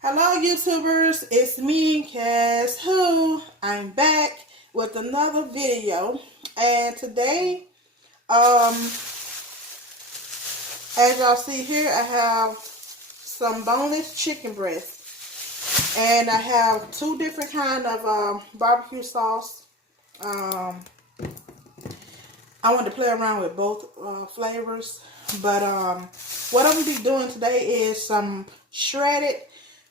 Hello YouTubers, it's me, Cass Who. I'm back with another video, and today, as y'all see here, I have some boneless chicken breast, and I have two different kind of barbecue sauce. I wanted to play around with both flavors, but what I'm gonna be doing today is some shredded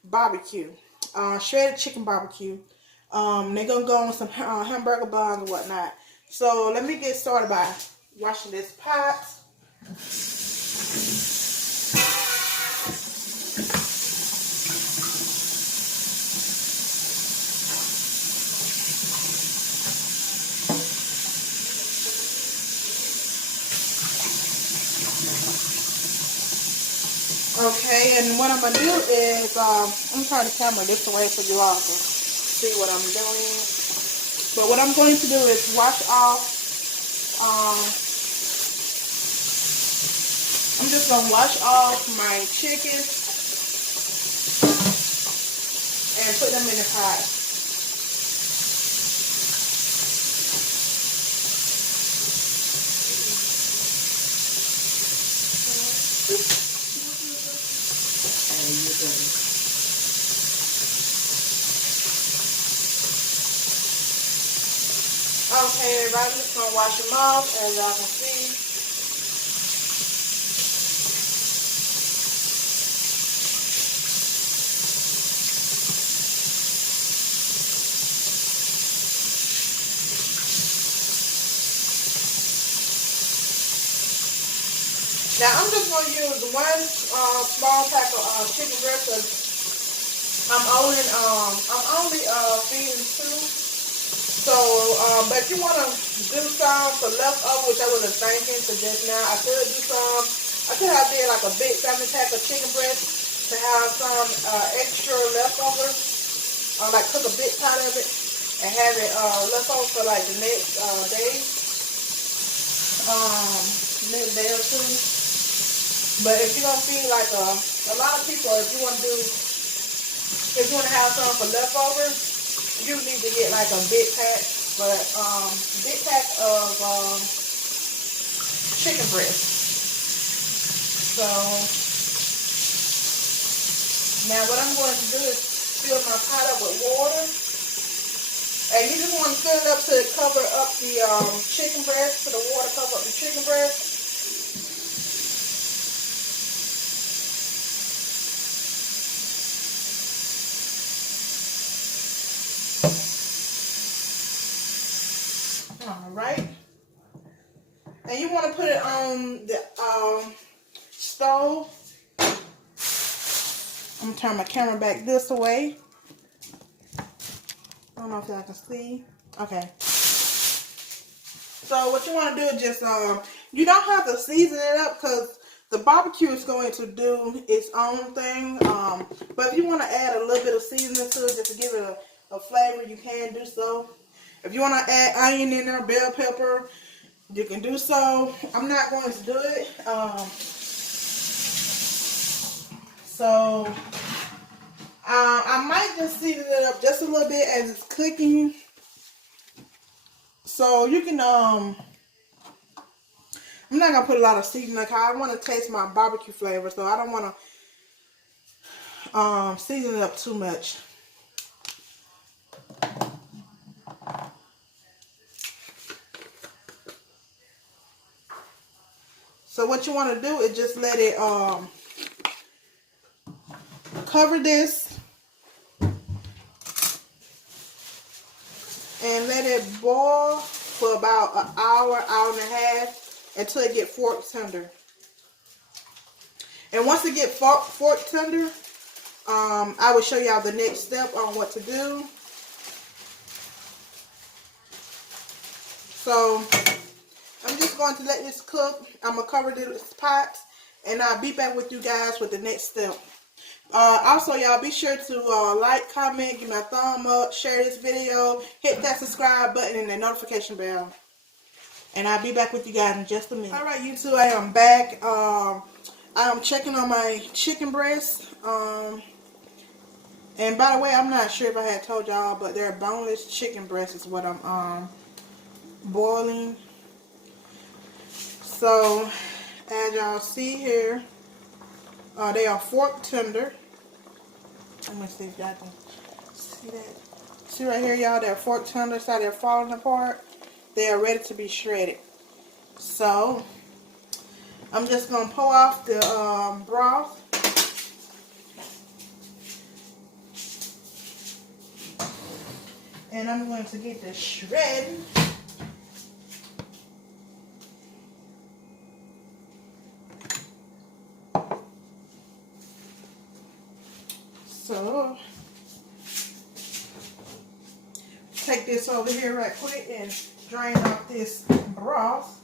barbecue, shredded chicken barbecue. They're gonna go on some hamburger buns and whatnot. So let me get started by washing this pot. Okay, and what I'm gonna do is I'm gonna turn the camera this way so you all can see what I'm doing. But what I'm going to do is wash off. I'm just gonna wash off my chicken and put them in the pot. Okay, everybody, I'm just gonna wash them off, as y'all can see. Now I'm just gonna use one small pack of chicken breast. I'm only feeding two. So, but if you want to do some for leftover, which I wasn't thinking for just now, I could do some. I could have did like a big family pack of chicken breast to have some extra leftover, like cook a big pot of it and have it leftover for like the next next day or two. But if you're gonna feed like a lot of people, if you want to have some for leftovers, you need to get like a big pack, but big pack of chicken breast. So now what I'm going to do is fill my pot up with water, and you just want to fill it up to cover up the chicken breast, so the water cover up the chicken breast. Alright, and you want to put it on the stove. I'm going to turn my camera back this way. I don't know if y'all can see. Okay. So what you want to do is just, you don't have to season it up because the barbecue is going to do its own thing. But if you want to add a little bit of seasoning to it just to give it a flavor, you can do so. If you want to add onion in there, bell pepper, you can do so. I'm not going to do it. So I might just season it up just a little bit as it's cooking. So you can, I'm not going to put a lot of seasoning because I want to taste my barbecue flavor. So I don't want to season it up too much. So what you want to do is just let it cover this and let it boil for about an hour, hour and a half until it gets fork tender. And once it gets fork tender, I will show y'all the next step on what to do. So I'm just going to let this cook. I'm going to cover this pot, and I'll be back with you guys with the next step. Also, y'all be sure to like, comment, give me a thumb up, share this video, hit that subscribe button and the notification bell. And I'll be back with you guys in just a minute. Alright, YouTube, I am back. I'm checking on my chicken breast. And by the way, I'm not sure if I had told y'all, but they're boneless chicken breasts is what I'm boiling. So as y'all see here, they are fork tender. Let me see if y'all can see that. See right here, y'all, they're fork tender, so they're falling apart. They are ready to be shredded. So I'm just gonna pour off the broth. And I'm going to get this shredding. So take this over here right quick and drain off this broth.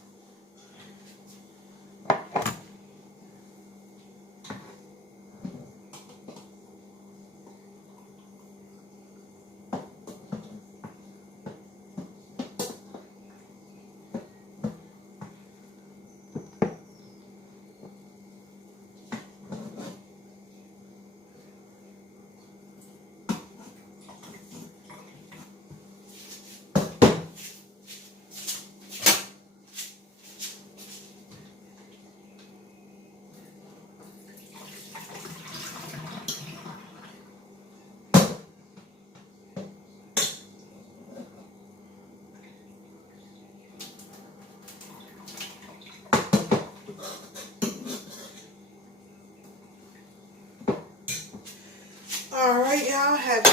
Alright, y'all, have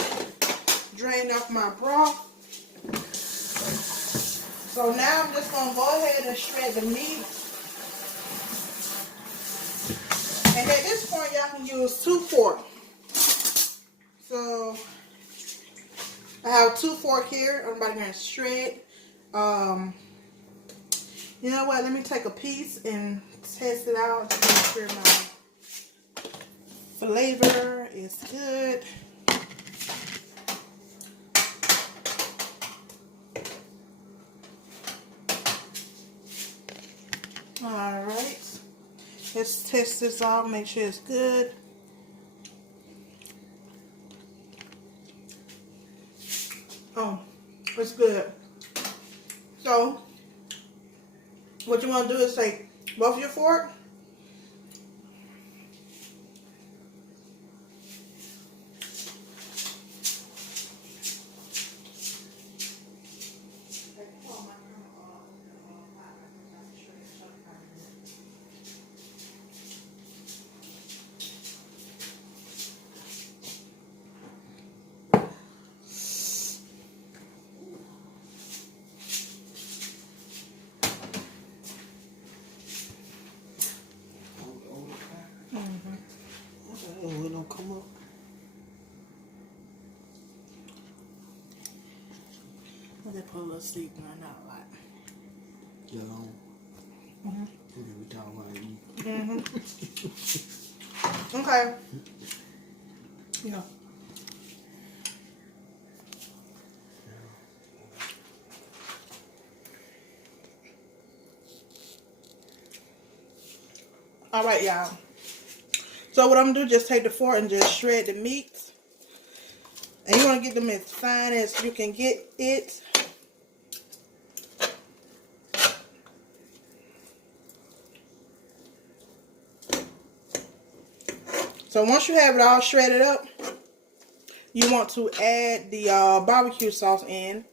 drained off my broth. So now I'm just going to go ahead and shred the meat. And at this point, y'all can use 2 forks. So I have 2 forks here. I'm about to shred. You know what? Let me take a piece and test it out to make sure my flavor is good. Alright. Let's test this out, make sure it's good. Oh, it's good. So, what you want to do is take both your fork. Oh, it don't come up. Let me put a little sleep on, not a lot. Yeah, Mm-hmm. we talking about you. Mm-hmm. Okay. Yeah. Alright, y'all. So what I'm going to do, just take the fork and just shred the meat. And you want to get them as fine as you can get it. So once you have it all shredded up, you want to add the barbecue sauce in.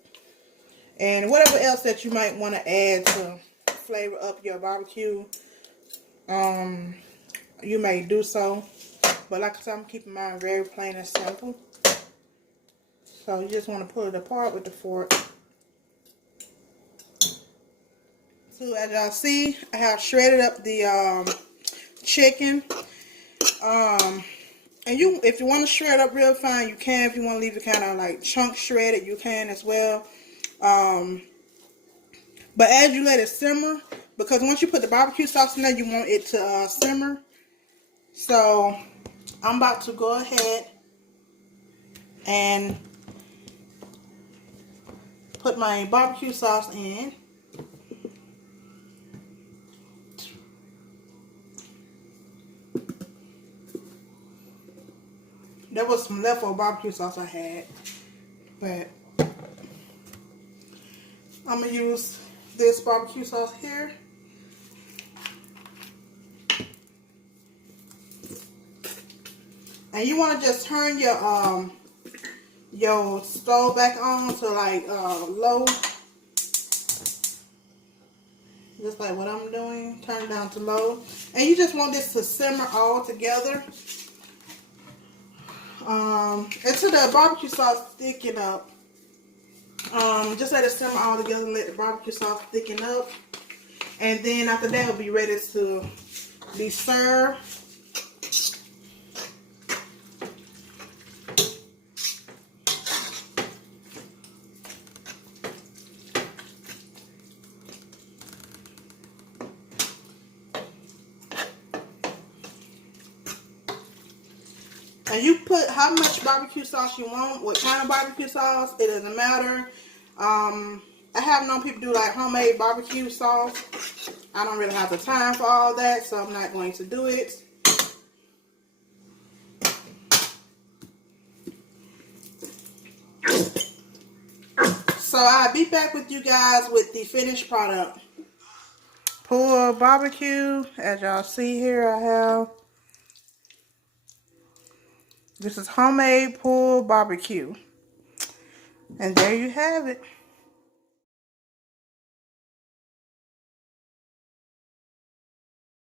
And whatever else that you might want to add to flavor up your barbecue. You may do so. But like I said, I'm keeping mine very plain and simple. So you just want to pull it apart with the fork. So as y'all see, I have shredded up the chicken. And if you want to shred up real fine, you can. If you want to leave it kind of like chunk shredded, you can as well. But as you let it simmer, because once you put the barbecue sauce in there, you want it to simmer. So I'm about to go ahead and put my barbecue sauce in. There was some leftover barbecue sauce I had. But I'm going to use this barbecue sauce here. And you want to just turn your stove back on to like low. Just like what I'm doing. Turn it down to low. And you just want this to simmer all together. Until the barbecue sauce thicken up. Just let it simmer all together and let the barbecue sauce thicken up. And then after that, it'll be ready to be served. And you put how much barbecue sauce you want, what kind of barbecue sauce, it doesn't matter. I have known people do like homemade barbecue sauce. I don't really have the time for all that, so I'm not going to do it. So I'll be back with you guys with the finished product. Pulled barbecue, as y'all see here, I have. This is homemade pulled barbecue. And there you have it.